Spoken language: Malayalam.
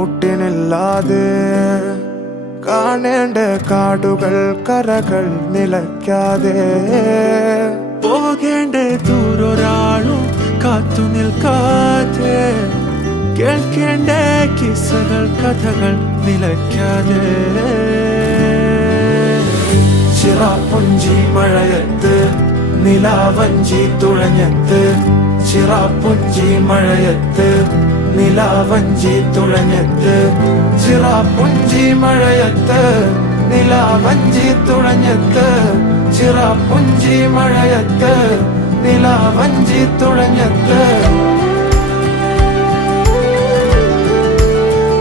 കൂട്ടിനില്ലാതെ കാണേണ്ട കാടുകൾ കരകൾ നിലയ്ക്കാതെ പോകേണ്ട ദൂരൊരാളും കാത്തു നിൽക്കാതെ കേൾക്കേണ്ട കിസ്സകൾ കഥകൾ നിലയ്ക്കാതെ ചിറാപ്പുഞ്ചി മഴയത്ത് നിലാവഞ്ചി തുഴഞ്ഞത്ത് ചിറാപ്പുഞ്ചി മഴയത്ത് നിലാവഞ്ചി തുഴഞ്ഞത്ത് ചിറാപ്പുഞ്ചി മഴയത്ത് നിലാവഞ്ചി തുഴഞ്ഞത്ത് ചിറാപ്പുഞ്ചി മഴയത്ത് നിലാവഞ്ചി തുഴഞ്ഞത്ത്